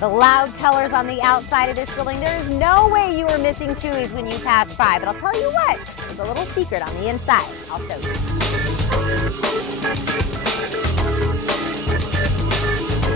The loud colors on the outside of this building. There's no way you were missing Chuy's when you passed by, but I'll tell you what, there's a little secret on the inside. I'll show you.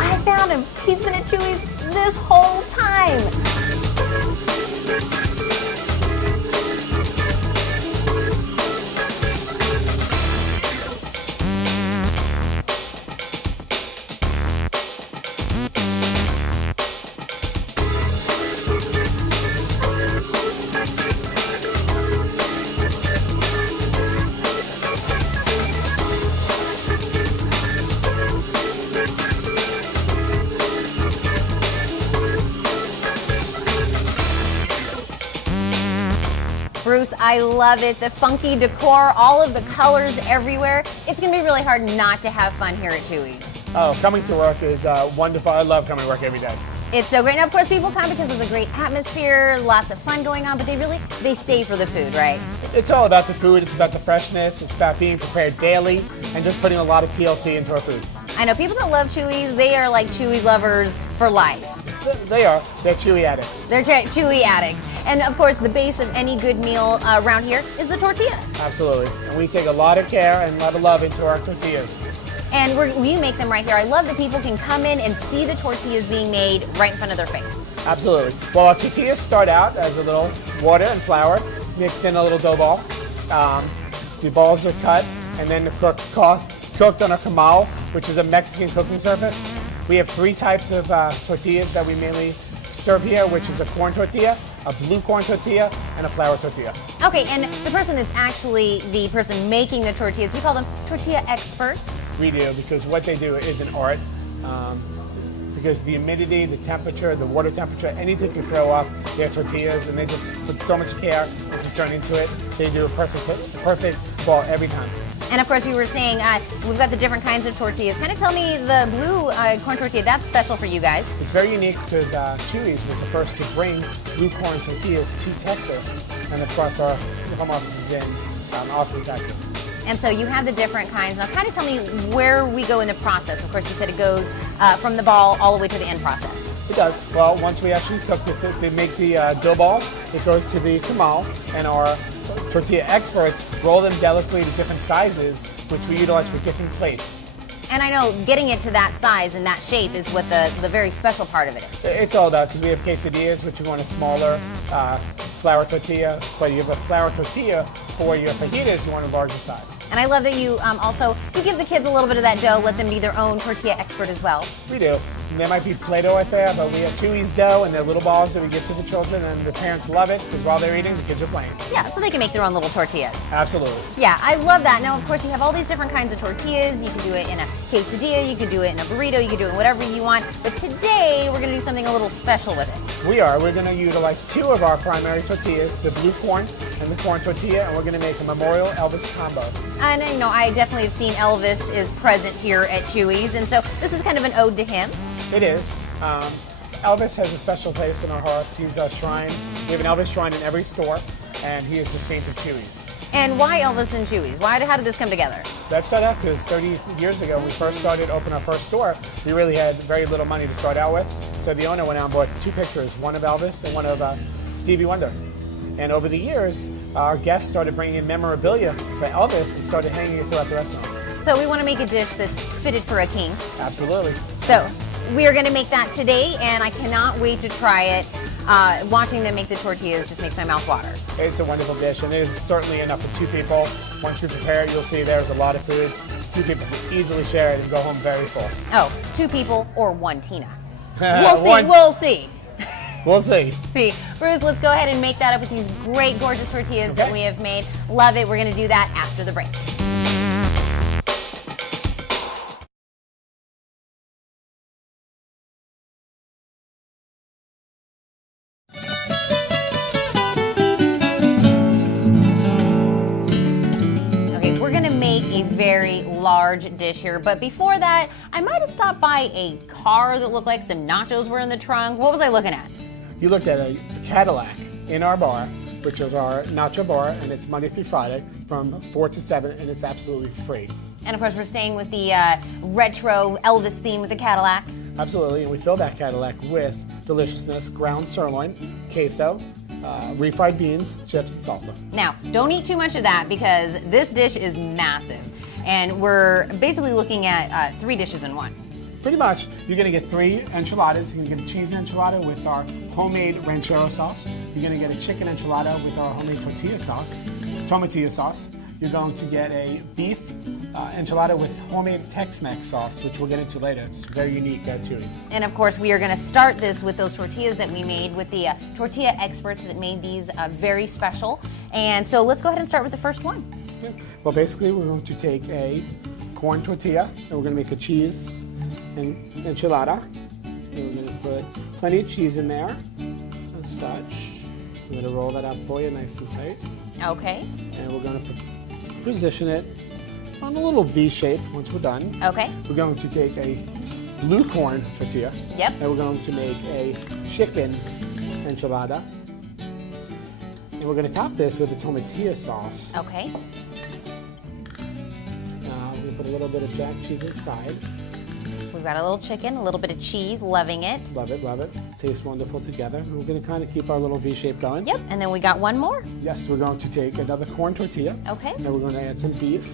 I found him. He's been at Chuy's this whole time. Bruce, I love it. The funky decor, all of the colors everywhere. It's going to be really hard not to have fun here at Chuy's. Oh, coming to work is wonderful. I love coming to work every day. It's so great. Now, of course, people come because of the great atmosphere, lots of fun going on, but they stay for the food, right? It's all about the food. It's about the freshness. It's about being prepared daily and just putting a lot of TLC into our food. I know people that love Chuy's, they are like Chuy's lovers for life. They are. They're Chuy addicts. They're Chuy addicts. And of course, the base of any good meal around here is the tortilla. Absolutely. And we take a lot of care and a lot of love into our tortillas. And we make them right here. I love that people can come in and see the tortillas being made right in front of their face. Absolutely. Well, our tortillas start out as a little water and flour mixed in a little dough ball. The balls are cut and then cooked on a comal, which is a Mexican cooking surface. We have 3 types of tortillas that we mainly serve here, which is a corn tortilla, a blue corn tortilla, and a flour tortilla. Okay, and the person that's actually the person making the tortillas, we call them tortilla experts. We do, because what they do is an art. Because the humidity, the temperature, the water temperature, anything can throw off their tortillas, and they just put so much care and concern into it. They do a perfect ball every time. And of course, you were saying we've got the different kinds of tortillas. Kind of tell me the blue corn tortilla, that's special for you guys. It's very unique because Chuy's was the first to bring blue corn tortillas to Texas. And of course, our home office is in Austin, Texas. And so you have the different kinds. Now kind of tell me where we go in the process. Of course, you said it goes from the ball all the way to the end process. It does. Well, once we actually cook they make the dough balls, it goes to the comal, and our tortilla experts roll them delicately to different sizes, which we utilize for different plates. And I know getting it to that size and that shape is what the very special part of it is. It's all about, because we have quesadillas, which you want a smaller flour tortilla, but you have a flour tortilla for your fajitas, you want a larger size. And I love that you you give the kids a little bit of that dough, let them be their own tortilla expert as well. We do. And there might be Play-Doh out there, but we have Chuy's dough, and they're little balls that we give to the children, and the parents love it, because while they're eating, the kids are playing. Yeah, so they can make their own little tortillas. Absolutely. Yeah, I love that. Now, of course, you have all these different kinds of tortillas. You can do it in a quesadilla, you can do it in a burrito, you can do it in whatever you want. But today, we're going to do something a little special with it. We are. We're going to utilize 2 of our primary tortillas, the blue corn and the corn tortilla, and we're going to make a Memorial Elvis combo. And, you know, I definitely have seen Elvis is present here at Chuy's, and so this is kind of an ode to him. It is. Elvis has a special place in our hearts. He's a shrine. We have an Elvis shrine in every store, and he is the saint of Chuy's. And why Elvis and Chuy's? How did this come together? That started out because 30 years ago, when we first started opening our first store, we really had very little money to start out with. So the owner went out and bought 2 pictures, one of Elvis and one of Stevie Wonder. And over the years, our guests started bringing in memorabilia for Elvis and started hanging it throughout the restaurant. So we want to make a dish that's fitted for a king. Absolutely. So we are going to make that today, and I cannot wait to try it. Watching them make the tortillas just makes my mouth water. It's a wonderful dish, and it is certainly enough for 2 people. Once you prepare it, you'll see there's a lot of food. 2 people can easily share it and go home very full. Oh, 2 people or 1 Tina. We'll see. We'll see. See. Bruce, let's go ahead and make that up with these great, gorgeous tortillas that we have made. Love it. We're going to do that after the break. A very large dish here, but before that, I might have stopped by a car that looked like some nachos were in the trunk. What was I looking at? You looked at a Cadillac in our bar, which is our nacho bar, and it's Monday through Friday from 4 to 7, and it's absolutely free. And of course, we're staying with the retro Elvis theme with the Cadillac. Absolutely, and we fill that Cadillac with deliciousness, ground sirloin, queso, refried beans, chips, and salsa. Now, don't eat too much of that because this dish is massive. And we're basically looking at 3 dishes in one. Pretty much, you're gonna get 3 enchiladas. You're gonna get a cheese enchilada with our homemade ranchero sauce. You're gonna get a chicken enchilada with our homemade tomatillo sauce. You're going to get a beef enchilada with homemade Tex-Mex sauce, which we'll get into later. It's very unique at Chuy's. And of course, we are going to start this with those tortillas that we made with the tortilla experts that made these very special. And so let's go ahead and start with the first one. Okay. Well, basically, we're going to take a corn tortilla, and we're going to make a cheese and enchilada. And we're going to put plenty of cheese in there, as such. I'm going to roll that out for you nice and tight. Okay. And we're going to position it on a little V shape once we're done. Okay. We're going to take a blue corn tortilla. Yep. And we're going to make a chicken enchilada. And we're going to top this with a tomatillo sauce. Okay. We're going to put a little bit of jack cheese inside. We've got a little chicken, a little bit of cheese, loving it. Love it, love it. Tastes wonderful together. And we're going to kind of keep our little V shape going. Yep. And then we got one more. Yes, we're going to take another corn tortilla. Okay. And we're going to add some beef.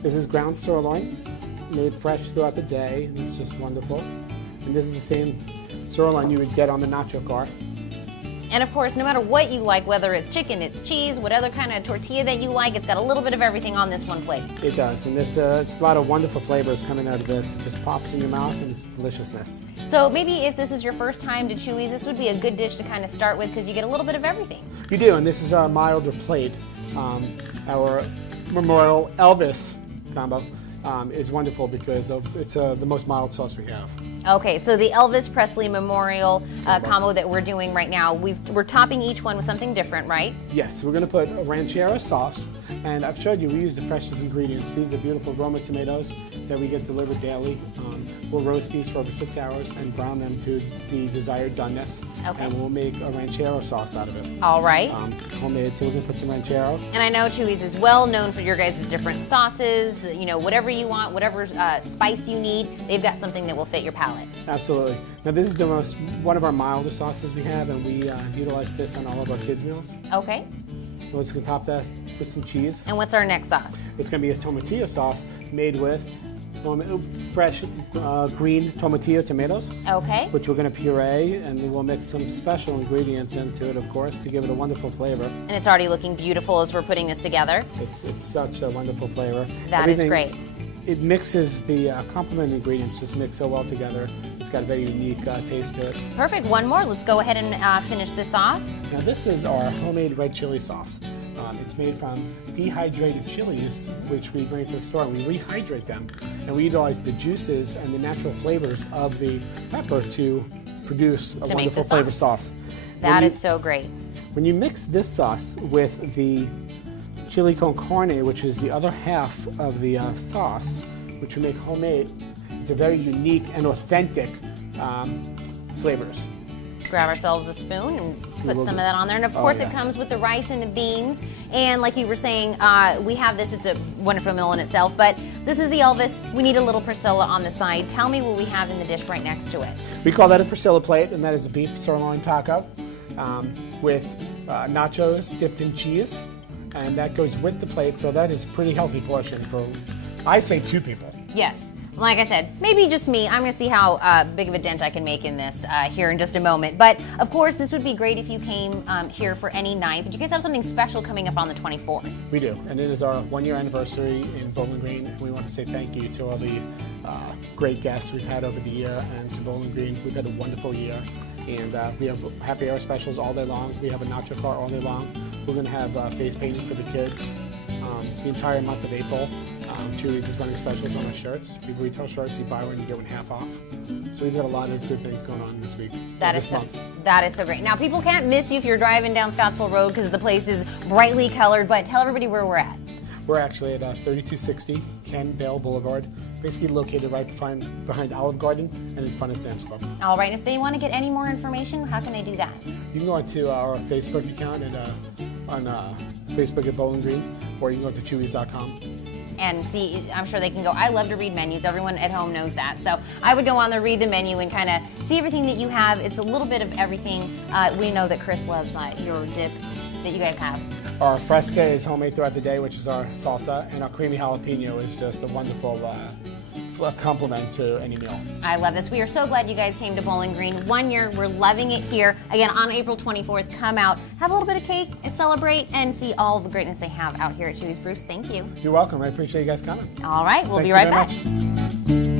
This is ground sirloin, made fresh throughout the day. It's just wonderful. And this is the same sirloin you would get on the nacho car. And of course, no matter what you like, whether it's chicken, it's cheese, what other kind of tortilla that you like, it's got a little bit of everything on this one plate. It does, and this it's a lot of wonderful flavors coming out of this. It just pops in your mouth and it's deliciousness. So maybe if this is your first time to Chuy's, this would be a good dish to kind of start with because you get a little bit of everything. You do, and this is our milder plate. Our Memorial Elvis combo is wonderful because it's the most mild sauce we have. Okay, so the Elvis Presley Memorial combo that we're doing right now, we're topping each one with something different, right? Yes, we're going to put a ranchero sauce, and I've showed you we use the freshest ingredients. These are beautiful Roma tomatoes that we get delivered daily. We'll roast these for over 6 hours and brown them to the desired doneness. Okay. And we'll make a ranchero sauce out of it. All right. Homemade, so we're going to put some ranchero. And I know Chuy's is well known for your guys' different sauces, you know, whatever you want, whatever spice you need, they've got something that will fit your palate. Absolutely. Now this is one of our milder sauces we have, and we utilize this on all of our kids' meals. Okay. So let's top that with some cheese. And what's our next sauce? It's going to be a tomatillo sauce made with fresh green tomatillo tomatoes. Okay. Which we're going to puree, and then we'll mix some special ingredients into it, of course, to give it a wonderful flavor. And it's already looking beautiful as we're putting this together. It's such a wonderful flavor. That is great. It mixes the complementary ingredients just mix so well together. It's got a very unique taste to it. Perfect. One more. Let's go ahead and finish this off. Now this is our homemade red chili sauce. It's made from dehydrated chilies, which we bring to the store, and we rehydrate them. And we utilize the juices and the natural flavors of the pepper to produce a wonderful flavor sauce. That is so great. When you mix this sauce with the chili con carne, which is the other half of the sauce, which we make homemade, it's a very unique and authentic flavors. Grab ourselves a spoon and put some of that on there. And of course it comes with the rice and the beans. And like you were saying, we have this, it's a wonderful meal in itself, but this is the Elvis. We need a little Priscilla on the side. Tell me what we have in the dish right next to it. We call that a Priscilla plate, and that is a beef sirloin taco with nachos dipped in cheese. And that goes with the plate, so that is a pretty healthy portion for, I say, 2 people. Yes. Like I said, maybe just me. I'm going to see how big of a dent I can make in this here in just a moment. But, of course, this would be great if you came here for any night. But you guys have something special coming up on the 24th. We do, and it is our 1-year anniversary in Bowling Green. We want to say thank you to all the great guests we've had over the year, and to Bowling Green. We've had a wonderful year, and we have happy hour specials all day long. We have a nacho car all day long. We're going to have face painting for the kids the entire month of April. Chuy's is running specials on our shirts. We retail shirts, you buy one, you get one half off. So we've got a lot of good things going on this week. That is so great. Now, people can't miss you if you're driving down Scottsville Road because the place is brightly colored, but tell everybody where we're at. We're actually at 3260 Ken Vale Boulevard, basically located right behind Olive Garden and in front of Sam's Club. All right, if they want to get any more information, how can they do that? You can go to our Facebook account on Facebook at Bowling Green, or you can go to Chuys.com. and see. I'm sure they can go. I love to read menus. Everyone at home knows that. So I would go on there, read the menu, and kind of see everything that you have. It's a little bit of everything. We know that Chris loves your dip that you guys have. Our fresca is homemade throughout the day, which is our salsa, and our creamy jalapeno is just a wonderful complement to any meal. I love this. We are so glad you guys came to Bowling Green. 1 year, we're loving it here. Again, on April 24th, come out, have a little bit of cake, and celebrate, and see all the greatness they have out here at Chuy's. Bruce, thank you. You're welcome. I appreciate you guys coming. All right, we'll Thank be you right very back. much.